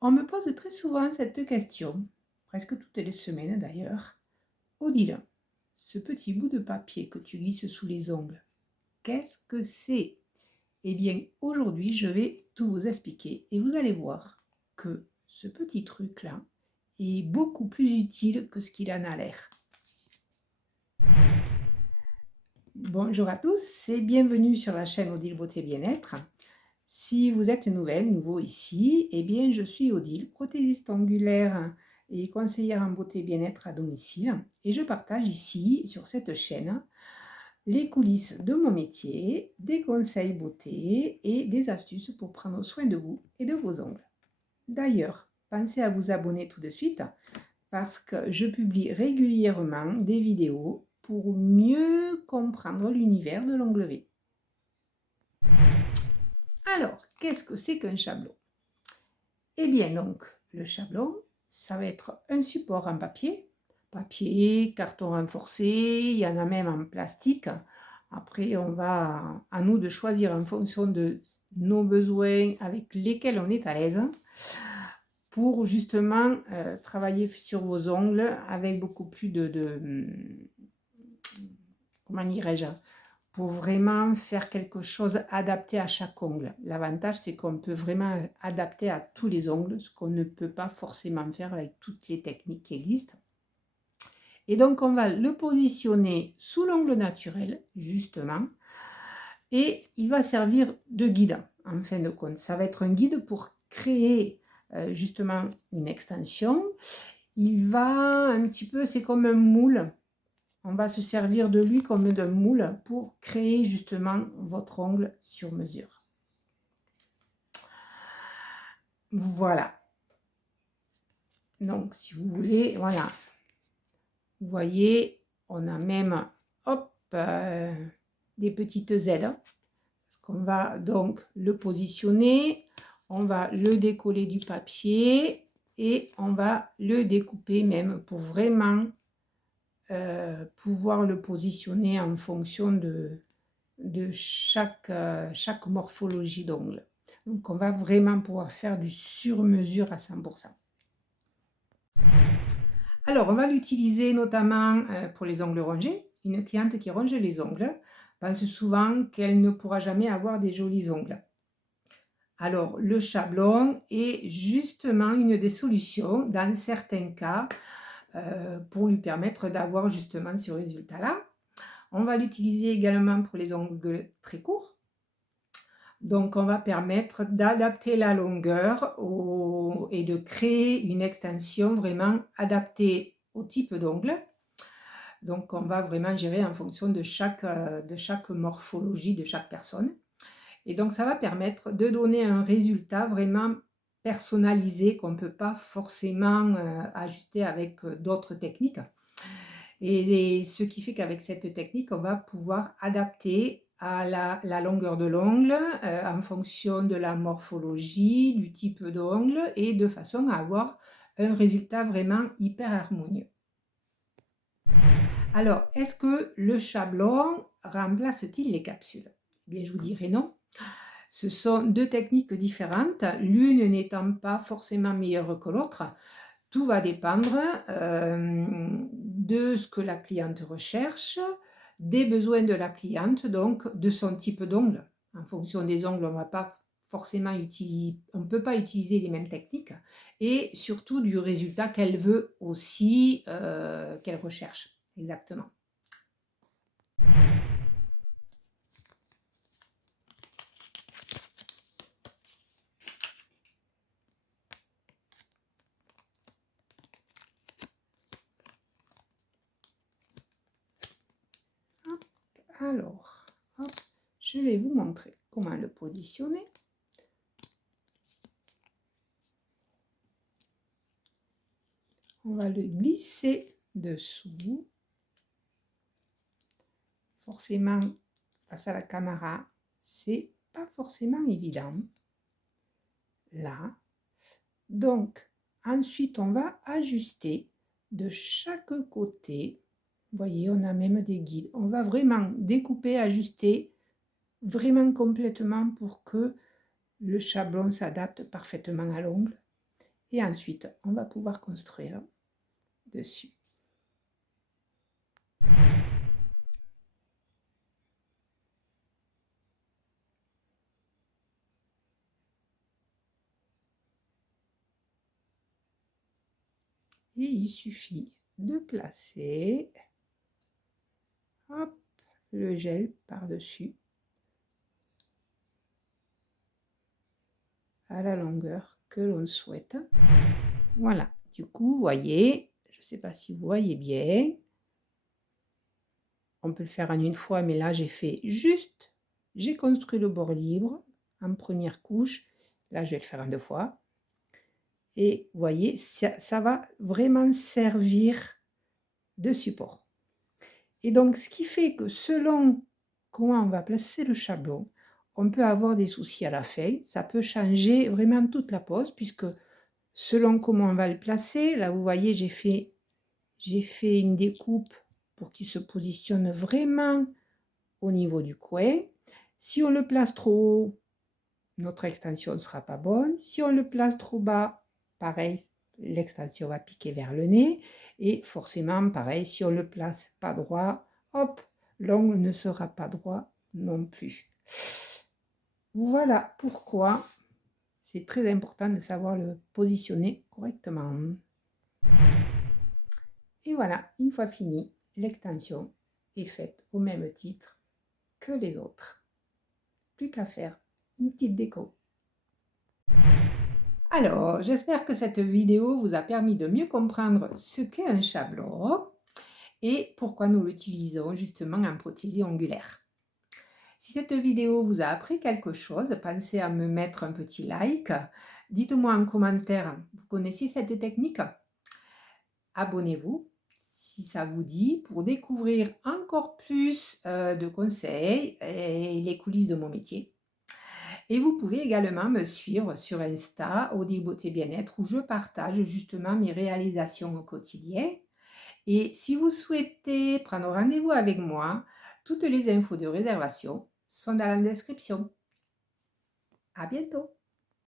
On me pose très souvent cette question, presque toutes les semaines d'ailleurs. Odile, ce petit bout de papier que tu glisses sous les ongles, qu'est-ce que c'est? Eh bien, aujourd'hui, je vais tout vous expliquer et vous allez voir que ce petit truc-là est beaucoup plus utile que ce qu'il en a l'air. Bonjour à tous et bienvenue sur la chaîne Odile Beauté Bien-être. Si vous êtes nouveau ici, eh bien je suis Odile, prothésiste ongulaire et conseillère en beauté bien-être à domicile. Et je partage ici, sur cette chaîne, les coulisses de mon métier, des conseils beauté et des astuces pour prendre soin de vous et de vos ongles. D'ailleurs, pensez à vous abonner tout de suite parce que je publie régulièrement des vidéos pour mieux comprendre l'univers de l'onglerie. Alors, qu'est-ce que c'est qu'un chablon? Eh bien donc, le chablon, ça va être un support en papier, carton renforcé, il y en a même en plastique. Après, à nous de choisir en fonction de nos besoins avec lesquels on est à l'aise pour justement travailler sur vos ongles avec beaucoup plus comment dirais-je, pour vraiment faire quelque chose adapté à chaque ongle. L'avantage, c'est qu'on peut vraiment adapter à tous les ongles, ce qu'on ne peut pas forcément faire avec toutes les techniques qui existent. Et donc, on va le positionner sous l'ongle naturel, justement, et il va servir de guide, en fin de compte. Ça va être un guide pour créer justement une extension. Il va un petit peu, c'est comme un moule. On va se servir de lui comme d'un moule pour créer justement votre ongle sur mesure. Voilà. Donc, si vous voulez, voilà. Vous voyez, on a même, hop, des petites aides. On va donc le positionner. On va le décoller du papier et on va le découper même pour vraiment pouvoir le positionner en fonction de chaque morphologie d'ongle. Donc on va vraiment pouvoir faire du sur-mesure à 100%. Alors on va l'utiliser notamment pour les ongles rongés. Une cliente qui ronge les ongles pense souvent qu'elle ne pourra jamais avoir des jolis ongles. Alors le chablon est justement une des solutions dans certains cas pour lui permettre d'avoir justement ce résultat-là. On va l'utiliser également pour les ongles très courts. Donc, on va permettre d'adapter la longueur et de créer une extension vraiment adaptée au type d'ongle. Donc, on va vraiment gérer en fonction de chaque morphologie de chaque personne. Et donc, ça va permettre de donner un résultat vraiment personnalisé qu'on ne peut pas forcément ajuster avec d'autres techniques. Et ce qui fait qu'avec cette technique, on va pouvoir adapter à la longueur de l'ongle en fonction de la morphologie, du type d'ongle et de façon à avoir un résultat vraiment hyper harmonieux. Alors, est-ce que le chablon remplace-t-il les capsules? Eh bien, je vous dirais non. Ce sont deux techniques différentes, l'une n'étant pas forcément meilleure que l'autre. Tout va dépendre de ce que la cliente recherche, des besoins de la cliente, donc de son type d'ongle. En fonction des ongles, on ne peut pas utiliser les mêmes techniques et surtout du résultat qu'elle veut aussi, qu'elle recherche. Exactement. Alors, hop, je vais vous montrer comment le positionner. On va le glisser dessous. Forcément, face à la caméra, c'est pas forcément évident. Là. Donc, ensuite, on va ajuster de chaque côté. Vous voyez, on a même des guides. On va vraiment découper, ajuster vraiment complètement pour que le chablon s'adapte parfaitement à l'ongle Et ensuite, on va pouvoir construire dessus. Et il suffit de placer hop, le gel par-dessus à la longueur que l'on souhaite. Voilà, du coup, vous voyez, je ne sais pas si vous voyez bien. On peut le faire en une fois, mais là, j'ai construit le bord libre en première couche. Là, je vais le faire en 2 fois. Et vous voyez, ça va vraiment servir de support. Et donc, ce qui fait que selon comment on va placer le chablon, on peut avoir des soucis à la fin. Ça peut changer vraiment toute la pose, puisque selon comment on va le placer, là, vous voyez, j'ai fait une découpe pour qu'il se positionne vraiment au niveau du coin. Si on le place trop haut, notre extension ne sera pas bonne. Si on le place trop bas, pareil, l'extension va piquer vers le nez. Et forcément, pareil, si on le place pas droit, hop, l'ongle ne sera pas droit non plus. Voilà pourquoi c'est très important de savoir le positionner correctement. Et voilà, une fois fini, l'extension est faite au même titre que les autres. Plus qu'à faire une petite déco. Alors, j'espère que cette vidéo vous a permis de mieux comprendre ce qu'est un chablon et pourquoi nous l'utilisons justement en prothésie ongulaire. Si cette vidéo vous a appris quelque chose, pensez à me mettre un petit like. Dites-moi en commentaire, vous connaissez cette technique? Abonnez-vous si ça vous dit pour découvrir encore plus de conseils et les coulisses de mon métier. Et vous pouvez également me suivre sur Insta, Odile Beauté Bien-être, où je partage justement mes réalisations au quotidien. Et si vous souhaitez prendre rendez-vous avec moi, toutes les infos de réservation sont dans la description. À bientôt!